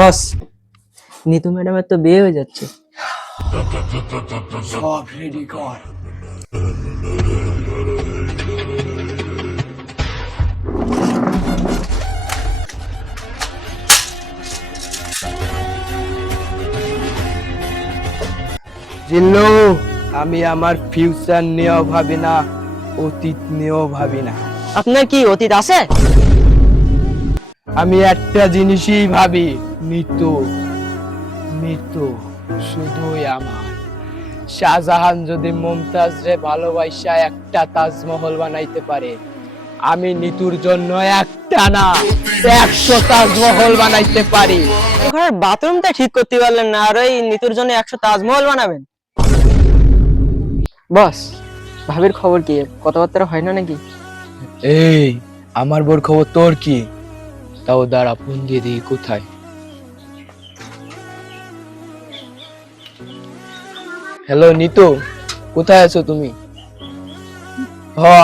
বস, নিতু ম্যাডামের তো বিয়ে হয়ে যাচ্ছে। সব রেডি কর। জিল্লু, আমি আমার ফিউচার নিয়েও ভাবি না, অতীত নিয়েও ভাবি না। আপনার কি অতীত আছে? আমি একটা জিনিসই ভাবি, মৃত্যু। মৃত্যু শুধুই আমার। শাহজাহান যদি মুমতাজ রে ভালোবাসা একটা তাজমহল বানাইতে পারে, আমি নিতুর জন্য একটা না 100 তাজমহল বানাইতে পারি। ঘরের বাথরুমটা ঠিক করতে পারলেন না, আর ওই নিতুর জন্য 100 তাজমহল বানাবেন? বস, ভাবির খবর কি? কথাবার্তা হয় না নাকি? এই, আমার বড় খবর তোর কি? তাও দাঁড়া, ফোন দিয়ে দিই। কোথায়? হ্যালো নিতু, কোথায় আছো তুমি?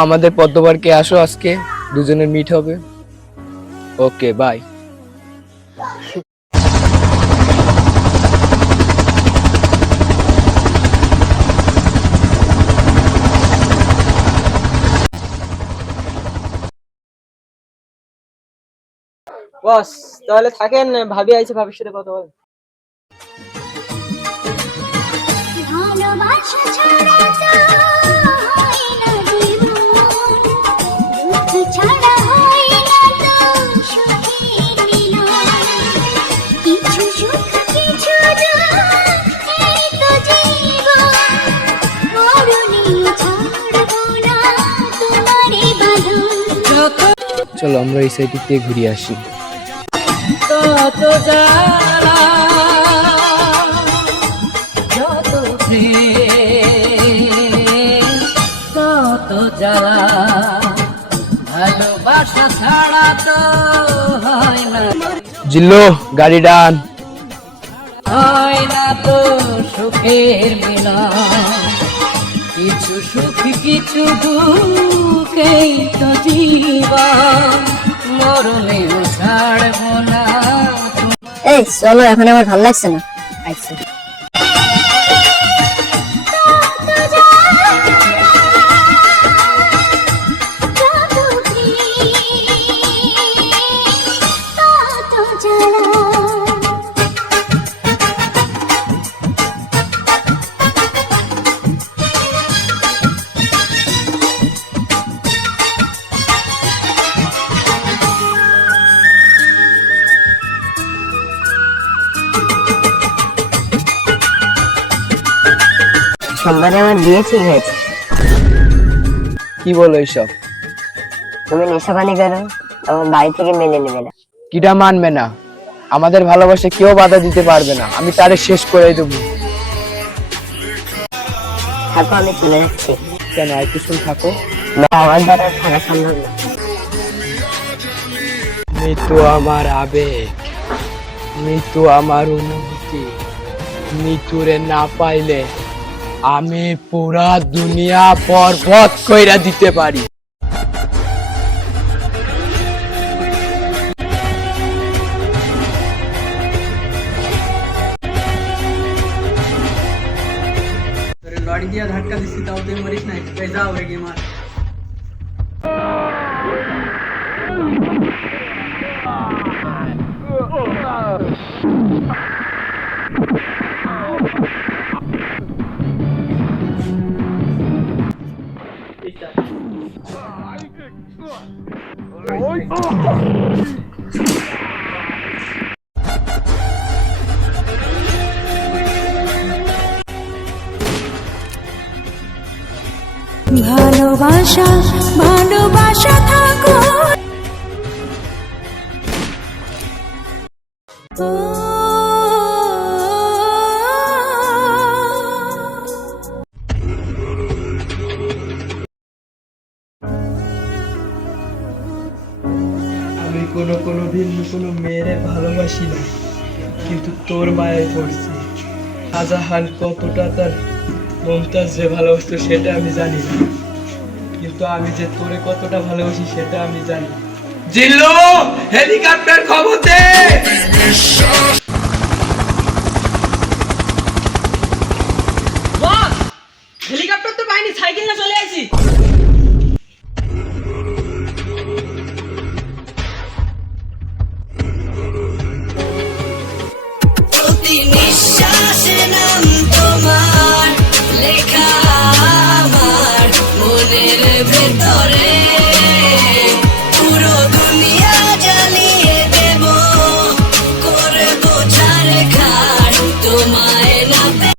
আমাদের পদ্মবারকে আসো, আজকে দুজনের মিট হবে। ওকে, বাই। বস, তাহলে থাকেন, ভাবি আইছে, ভাবির সাথে কথা বলেন। ভালোবাসা ছাড়া তো হয় না জীবন, দুঃখ ছাড়া হয় না তো সুখের মিলন, কিছু সুখ কিছু দুঃখ, এই তো জীবন, মরণেও ছাড়বো না তোমারে বাঁধন। চলো আমরা এই সাইড থেকে ঘুরে আসি। কত জ্বালা, যত প্রেম, কত জ্বালা, ভালোবাসা ছাড়া তো হয় না, জিল্লু, গাড়ি ডান। হয় না তো সুখের মিলন, কিছু সুখ কিছু দুঃখেই তো জীবন, মরণেও ছাড়বো না। এই চলো, এখন আমার ভালো লাগছে না। আচ্ছা সোমবারে আমার বিয়ে ঠিক হয়েছে। কি বলো এইসব? তুমি নেশাপানি করো, আমার বাড়ি থেকে মেনে নেবে না। কিটা মানবে না? আমাদের ভালোবাসা কেউ বাধা দিতে পারবে না, আমি তারে শেষ করে দেবো। থাকো, আমি চলে যাচ্ছি। কেন, আর কিছুক্ষণ থাকো। না, আমার দ্বারা থাকা সম্ভব না। মৃত্যু আমার আবেগ, মৃত্যু আমার অনুভূতি। মৃত্যুরে না পাইলে আমি পুরা দুনিয়া বরবাদ কইরা দিতে পারি। লড়ি দিয়া ধাক্কা দিছি, তাও তুই মরিস নাই। যাও রেগে মার। ভালোবাসা ভালোবাসা থাকো। আমি কোনোদিন কোনো মেয়েরে ভালোবাসি না, কিন্তু তোর মায়ায় পড়ছি। শাহজাহান কতটা তার মুমতাজ যে ভালোবাসতো সেটা আমি জানি না, কিন্তু আমি যে তোরে কতটা ভালোবাসি সেটা আমি জানি। জিল্লু, হেলিকপ্টার খবর দে। সাইকেল না